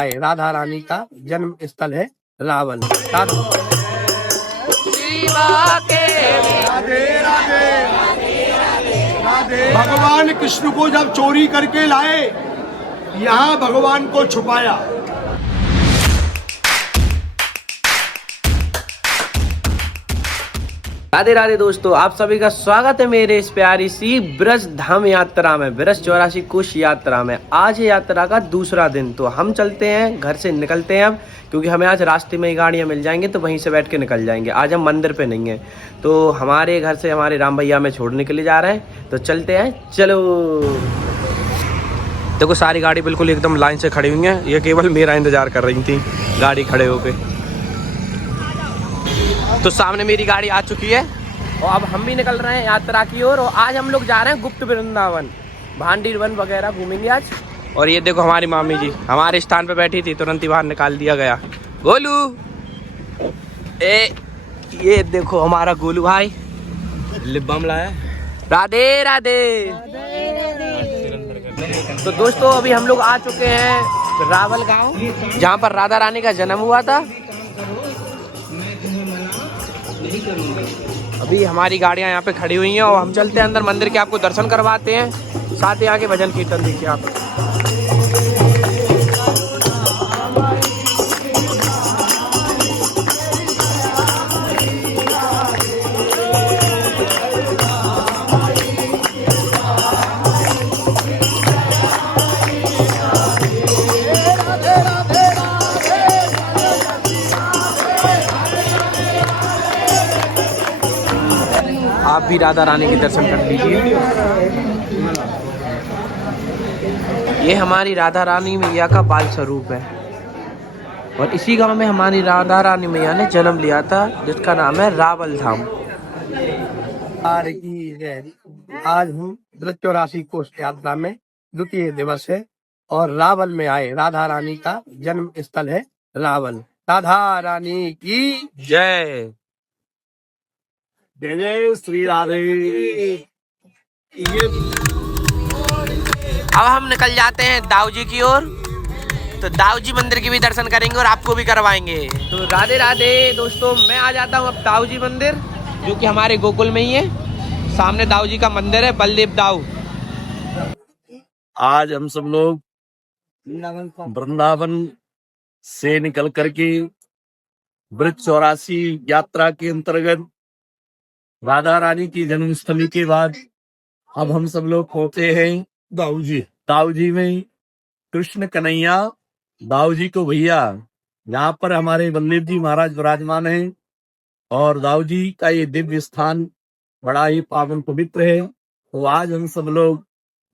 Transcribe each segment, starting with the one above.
राधा रानी का जन्म स्थल है रावल। भगवान कृष्ण को जब चोरी करके लाए, यहाँ भगवान को छुपाया। राधे राधे दोस्तों, आप सभी का स्वागत है मेरे इस प्यारी सी ब्रज धाम यात्रा में, ब्रज 84 कोश यात्रा में। आज है यात्रा का दूसरा दिन, तो हम चलते हैं, घर से निकलते हैं अब, क्योंकि हमें आज रास्ते में ही गाड़ियाँ मिल जाएंगी तो वहीं से बैठ के निकल जाएंगे। आज हम मंदिर पे नहीं हैं, तो हमारे घर से हमारे राम भैया में छोड़ने के लिए जा रहे हैं, तो चलते हैं। चलो, देखो सारी गाड़ी बिल्कुल एकदम लाइन से खड़ी हुई हैं, ये केवल मेरा इंतजार कर रही थी गाड़ी खड़े होके। तो सामने मेरी गाड़ी आ चुकी है और अब हम भी निकल रहे हैं यात्रा की ओर। और आज हम लोग जा रहे हैं गुप्त वृंदावन, भांडी वन वगैरह घूमेंगे आज। और ये देखो हमारी मामी जी हमारे स्थान पे बैठी थी, तुरंत ही बाहर निकाल दिया गया। गोलू, ये देखो हमारा गोलू भाई लिप बाम लाया। राधे राधे। तो दोस्तों अभी हम लोग आ चुके हैं रावल गांव, जहाँ पर राधा रानी का जन्म हुआ था। अभी हमारी गाड़ियाँ यहाँ पे खड़ी हुई हैं और हम चलते हैं अंदर मंदिर के, आपको दर्शन करवाते हैं, साथ ही आके भजन कीर्तन देखिए आप। आप भी राधा रानी के दर्शन कर लीजिए। ये हमारी राधा रानी मैया का बाल स्वरूप है और इसी गांव में हमारी राधा रानी मैया ने जन्म लिया था, जिसका नाम है रावल धाम। आज हम ब्रज 84 कोश यात्रा में द्वितीय दिवस है और रावल में आए। राधा रानी का जन्म स्थल है रावल। राधा रानी की जय। जय श्री राधे। अब हम निकल जाते हैं दाऊ जी की ओर, तो दाऊ जी मंदिर की भी दर्शन करेंगे और आपको भी करवाएंगे। तो राधे राधे दोस्तों, मैं आ जाता हूँ अब दाऊ जी मंदिर, जो कि हमारे गोकुल में ही है। सामने दाऊ जी का मंदिर है, बलदेव दाऊ। आज हम सब लोग वृंदावन से निकल करके ब्रज 84 यात्रा के अंतर्गत राधा रानी की जन्मस्थली के बाद अब हम सब लोग पहुंचे हैं दाऊ जी में। कृष्ण कन्हैया दाऊ जी को भैया, यहाँ पर हमारे बलदेव जी महाराज विराजमान हैं और दाऊ जी का ये दिव्य स्थान बड़ा ही पावन पवित्र है। तो आज हम सब लोग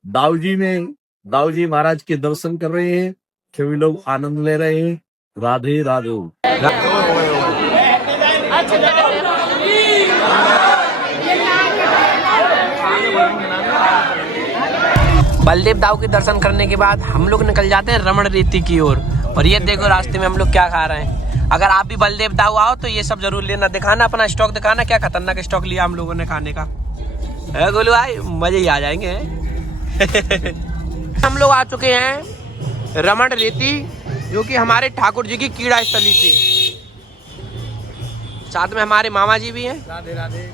दाऊ जी में दाऊ जी महाराज के दर्शन कर रहे हैं, सभी लोग आनंद ले रहे हैं। राधे राधे। बलदेव दाऊ के दर्शन करने के बाद हम लोग निकल जाते हैं रमण रेती की ओर। और ये देखो रास्ते में हम लोग क्या खा रहे हैं। अगर आप भी बलदेव दाऊ आओ तो ये सब जरूर लेना, दिखाना अपना स्टॉक, दिखाना क्या खतरनाक स्टॉक लिया हम लोगों ने खाने का है। गोलू भाई मजे ही आ जाएंगे। हम लोग आ चुके हैं रमण रेती, जो कि हमारे ठाकुर जी की कीड़ा स्थली थी। साथ में हमारे मामा जी भी हैं। राधे राधे।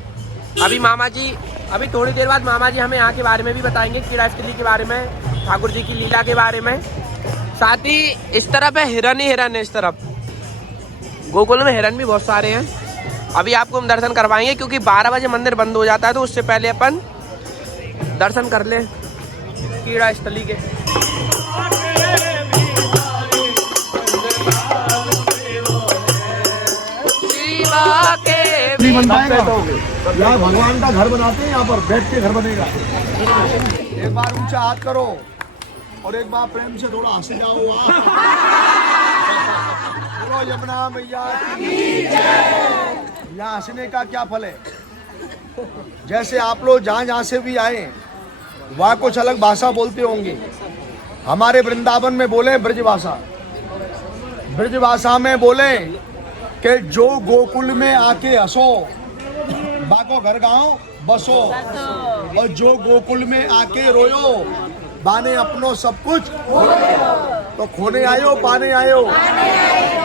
अभी थोड़ी देर बाद मामा जी हमें यहाँ के बारे में भी बताएंगे, कीड़ा स्थली के बारे में, ठाकुर जी की लीला के बारे में। साथ ही इस तरफ है हिरन ही हिरन है, इस तरफ गोकुल में हिरन भी बहुत सारे हैं। अभी आपको हम दर्शन करवाएंगे, क्योंकि 12 बजे मंदिर बंद हो जाता है, तो उससे पहले अपन दर्शन कर लें कीड़ा स्थली के। यहाँ भगवान का घर बनाते हैं, यहाँ पर बैठ के घर बनेगा। एक बार ऊंचा हाथ करो और एक बार प्रेम से थोड़ा हंस जाओ। बोलो यमुना मैया की जय। यहाँ हंसने का क्या फल है? जैसे आप लोग जहाँ जहाँ से भी आए वहाँ कुछ अलग भाषा बोलते होंगे। हमारे वृंदावन में बोले ब्रजभाषा, ब्रजभाषा में बोले कि जो गोकुल में आके हंसो बाको घर गाँव बसो, और जो गोकुल में आके रोयो बाने अपनो सब कुछ। तो खोने आए हो पाने आए हो?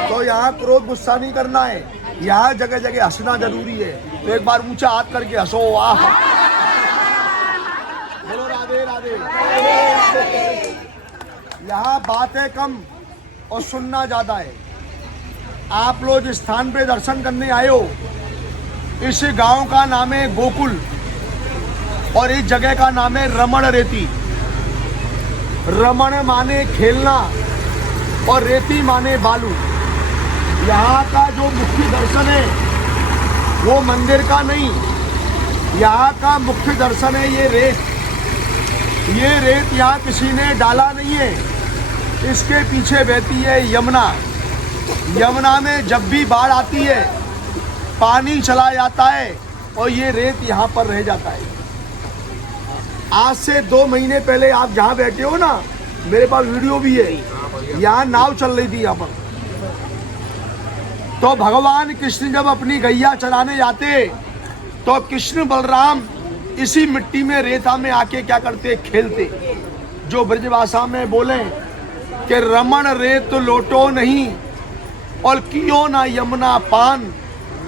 तो यहाँ क्रोध गुस्सा नहीं करना है, यहाँ जगह जगह हंसना जरूरी है। तो एक बार ऊंचा हाथ करके हंसो, वाह। बोलो राधे राधे। यहाँ बातें कम और सुनना ज्यादा है। आप लोग जिस स्थान पे दर्शन करने आए हो, इस गांव का नाम है गोकुल और इस जगह का नाम है रमण रेती। रमण माने खेलना और रेती माने बालू। यहाँ का जो मुख्य दर्शन है वो मंदिर का नहीं, यहाँ का मुख्य दर्शन है ये रेत। ये रेत यहाँ किसी ने डाला नहीं है, इसके पीछे बहती है यमुना। यमुना में जब भी बाढ़ आती है पानी चला जाता है और ये रेत यहाँ पर रह जाता है। आज से 2 महीने पहले आप जहाँ बैठे हो ना, मेरे पास वीडियो भी है, यहाँ नाव चल रही थी यहाँ पर। तो भगवान कृष्ण जब अपनी गैया चराने जाते तो कृष्ण बलराम इसी मिट्टी में रेता में आके क्या करते, खेलते। जो ब्रजभाषा में बोले कि रमण रेत लोटो नहीं और कियो ना यमुना पान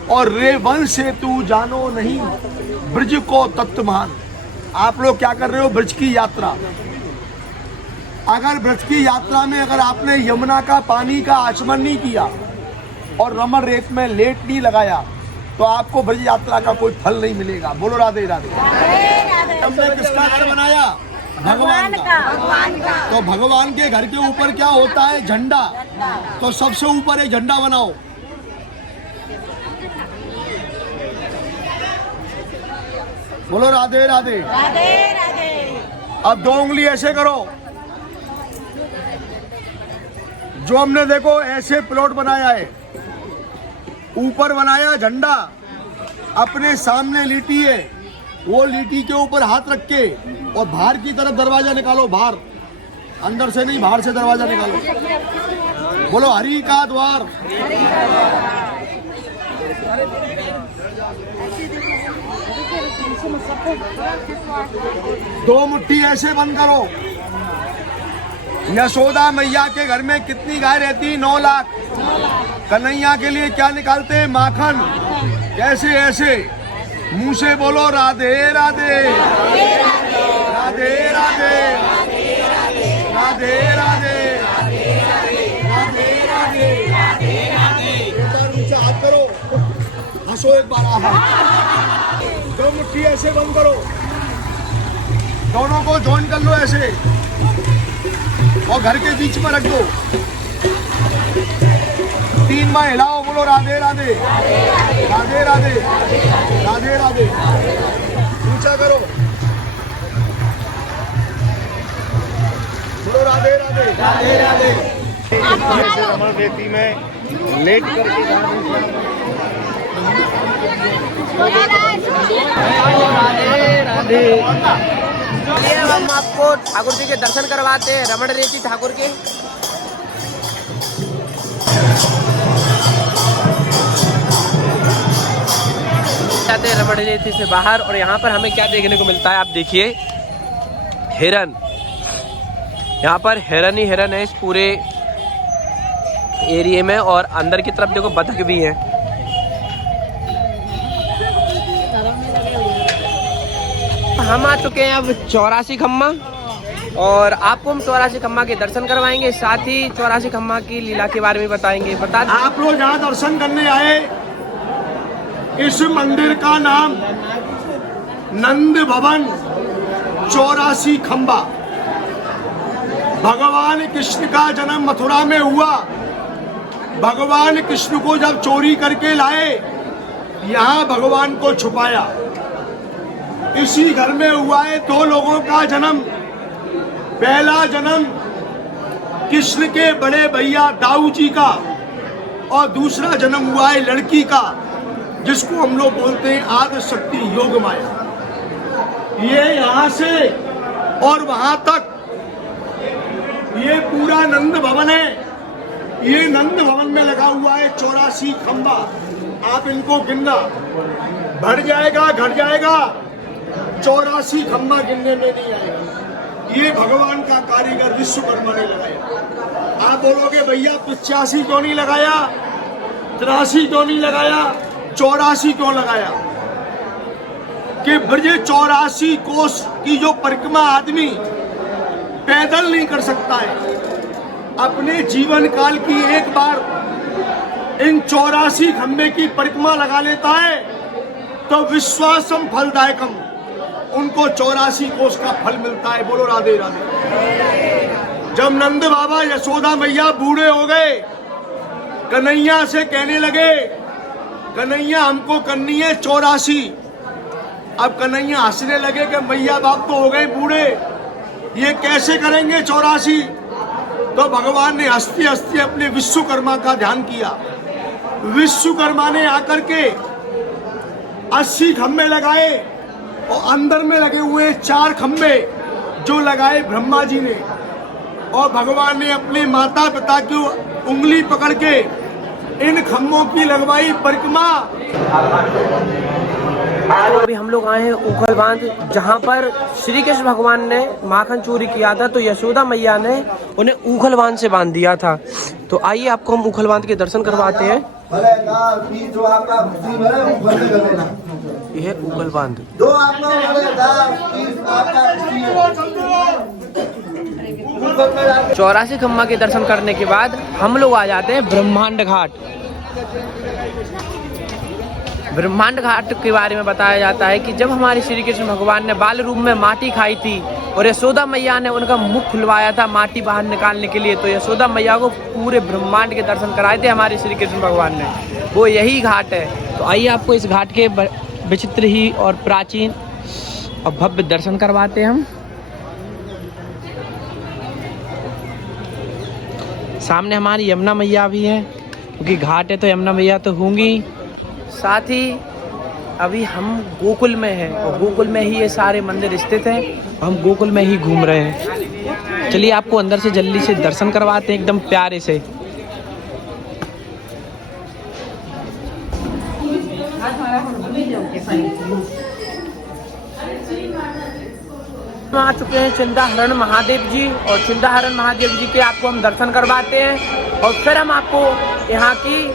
और रे वन से तू जानो नहीं ब्रज को तत्वमान। आप लोग क्या कर रहे हो, ब्रज की यात्रा। अगर ब्रज की यात्रा में अगर आपने यमुना का पानी का आचमन नहीं किया और रमण रेत में लेट नहीं लगाया तो आपको ब्रज यात्रा का कोई फल नहीं मिलेगा। बोलो राधे राधे। हमने किसका घर बनाया, भगवान का। तो भगवान के घर के ऊपर क्या होता है, झंडा। तो सबसे ऊपर एक झंडा बनाओ। बोलो राधे राधे। राधे राधे। अब 2 उंगली ऐसे करो। जो हमने देखो ऐसे प्लॉट बनाया है, ऊपर बनाया झंडा, अपने सामने लीटी है, वो लीटी के ऊपर हाथ रख के और बाहर की तरफ दरवाजा निकालो। बाहर, अंदर से नहीं, बाहर से दरवाजा निकालो। बोलो हरि का द्वार। दो मुट्ठी ऐसे बंद करो। यशोदा मैया के घर में कितनी गाय रहती, 9 लाख। कन्हैया के लिए क्या निकालते हैं, माखन। कैसे, ऐसे मुंह से बोलो राधे राधे राधे राधे राधे राधे राधे राधे। ऊंचा हाथ करो, हंसो एक बार। दो मुट्ठी ऐसे बंद करो, दोनों को जॉइन कर लो ऐसे और घर के बीच में रख दो। 3 बार हिलाओ, बोलो राधे राधे राधे राधे राधे राधे। ऊंचा करो, बोलो राधे राधे राधे राधे। रमण रेती में लेट करके चलिए हम आपको ठाकुर जी के दर्शन करवाते हैं, रमण रेती ठाकुर के। जाते हैं रमण रेती से बाहर और यहाँ पर हमें क्या देखने को मिलता है, आप देखिए, हिरन। यहाँ पर हिरन ही हिरन है इस पूरे एरिया में, और अंदर की तरफ देखो बतख भी है। हम आ चुके हैं अब 84 खम्मा और आपको हम 84 खम्मा के दर्शन करवाएंगे, साथ ही 84 खम्मा की लीला के बारे में बताएंगे। बता आप लोग यहाँ दर्शन करने आए, इस मंदिर का नाम नंद भवन 84 खम्बा। भगवान कृष्ण का जन्म मथुरा में हुआ। भगवान कृष्ण को जब चोरी करके लाए, यहाँ भगवान को छुपाया। इसी घर में हुआ है 2 लोगों का जन्म। पहला जन्म कृष्ण के बड़े भैया दाऊ जी का और दूसरा जन्म हुआ है लड़की का, जिसको हम लोग बोलते हैं आदि शक्ति योग माया। ये यहाँ से और वहां तक ये पूरा नंद भवन है। ये नंद भवन में लगा हुआ है 84 खंबा। आप इनको गिनना, बढ़ जाएगा घट जाएगा, 84 खंबा गिनने में नहीं आएगा। ये भगवान का कारीगर विश्वकर्मा ने लगाया। आप बोलोगे भैया 85 क्यों नहीं लगाया, 83 क्यों नहीं लगाया, 84 क्यों लगाया? कि ब्रज 84 कोस की जो परिक्रमा आदमी पैदल नहीं कर सकता है, अपने जीवन काल की एक बार इन 84 खंबे की परिक्रमा लगा लेता है तो विश्वासम फलदायकम, उनको 84 कोस का फल मिलता है। बोलो राधे राधे। जब नंद बाबा यशोदा मैया बूढ़े हो गए, कन्हैया से कहने लगे कन्हैया हमको करनी है 84। अब कन्हैया हंसने लगे कि मैया बाप तो हो गए बूढ़े, ये कैसे करेंगे 84? तो भगवान ने हंसते हंसते अपने विश्वकर्मा का ध्यान किया। विश्वकर्मा ने आकर के 80 खंबे लगाए और अंदर में लगे हुए 4 खंबे जो लगाए ब्रह्मा जी ने, और भगवान ने अपने माता पिता की उंगली पकड़ के इन खंभों की लगवाई परिक्रमा। अभी हम लोग आए हैं ऊखल बांध, जहाँ पर श्री कृष्ण भगवान ने माखन चोरी किया था, तो यशोदा मैया ने उन्हें ऊखल बांध से बांध दिया था। तो आइए आपको हम ऊखल बांध के दर्शन करवाते हैं। यह ऊखल बांध। 84 खम्मा के दर्शन करने के बाद हम लोग आ जाते हैं ब्रह्मांड घाट। ब्रह्मांड घाट के बारे में बताया जाता है कि जब हमारे श्री कृष्ण भगवान ने बाल रूप में माटी खाई थी और यशोदा मैया ने उनका मुख खुलवाया था माटी बाहर निकालने के लिए, तो यशोदा मैया को पूरे ब्रह्मांड के दर्शन कराए थे हमारे श्री कृष्ण भगवान ने। वो यही घाट है। तो आइए आपको इस घाट के विचित्र ही और प्राचीन और भव्य दर्शन करवाते हैं हम। सामने हमारी यमुना मैया भी है, क्योंकि घाट है तो यमुना मैया तो होंगी। साथ ही अभी हम गोकुल में हैं और गोकुल में ही ये सारे मंदिर स्थित हैं। हम गोकुल में ही घूम रहे हैं। चलिए आपको अंदर से जल्दी से दर्शन करवाते हैं एकदम प्यारे से। आ चुके हैं चिंताहरण महादेव जी, और चिंताहरण महादेव जी के आपको हम दर्शन करवाते हैं और फिर हम आपको यहाँ की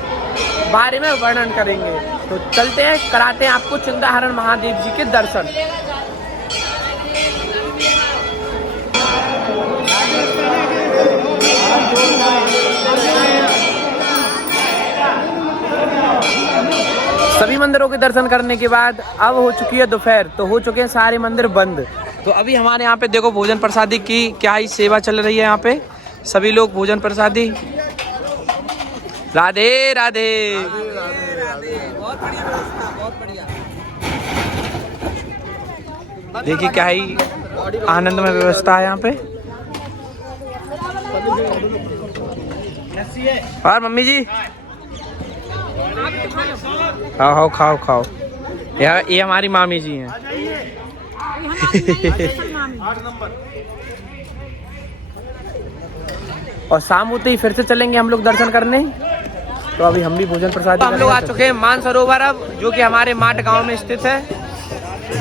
बारे में वर्णन करेंगे। तो चलते हैं, कराते हैं आपको चिंताहरण महादेव जी के दर्शन। सभी मंदिरों के दर्शन करने के बाद अब हो चुकी है दोपहर, तो हो चुके हैं सारे मंदिर बंद। तो अभी हमारे यहाँ पे देखो भोजन प्रसादी की क्या ही सेवा चल रही है। यहाँ पे सभी लोग भोजन प्रसादी। राधे राधे। बहुत बढ़िया व्यवस्था, बहुत बढ़िया। देखिए क्या ही आनंदमय व्यवस्था है यहाँ पे। और मम्मी जी खाओ खाओ खाओ। ये हमारी मामी जी हैं। और शाम होते ही फिर से चलेंगे हम लोग दर्शन करने। तो अभी हम भी भोजन प्रसाद हम लोग आ चुके हैं मानसरोवर, अब जो कि हमारे माट गांव में स्थित है।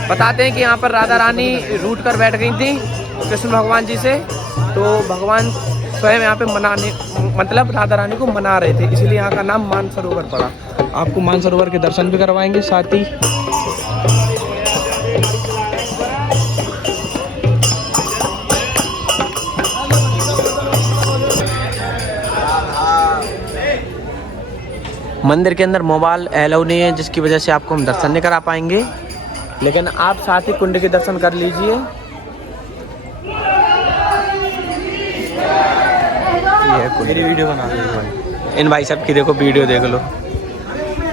बताते हैं कि यहाँ पर राधा रानी रूठ कर बैठ गई थी कृष्ण भगवान जी से, तो भगवान स्वयं यहाँ पे मनाने मतलब राधा रानी को मना रहे थे, इसलिए यहाँ का नाम मानसरोवर पड़ा। आपको मानसरोवर के दर्शन भी करवाएंगे साथ ही। मंदिर के अंदर मोबाइल अलाउ नहीं है, जिसकी वजह से आपको हम दर्शन नहीं करा पाएंगे, लेकिन आप साथ ही कुंड के दर्शन कर लीजिए। मेरी वीडियो बना लो इन भाई साहब की, देखो वीडियो देख लो,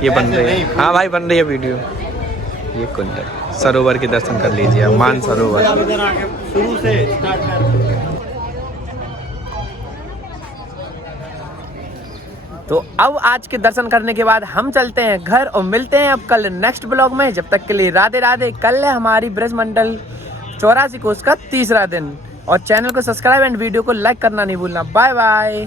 ये बन रही है। हाँ भाई बन रही है वीडियो। ये कुंड सरोवर के दर्शन कर लीजिए, मान सरोवर। शुरू से तो अब आज के दर्शन करने के बाद हम चलते हैं घर और मिलते हैं अब कल नेक्स्ट ब्लॉग में। जब तक के लिए राधे राधे। कल है हमारी ब्रज मंडल 84 कोर्स का तीसरा दिन, और चैनल को सब्सक्राइब एंड वीडियो को लाइक करना नहीं भूलना। Bye bye.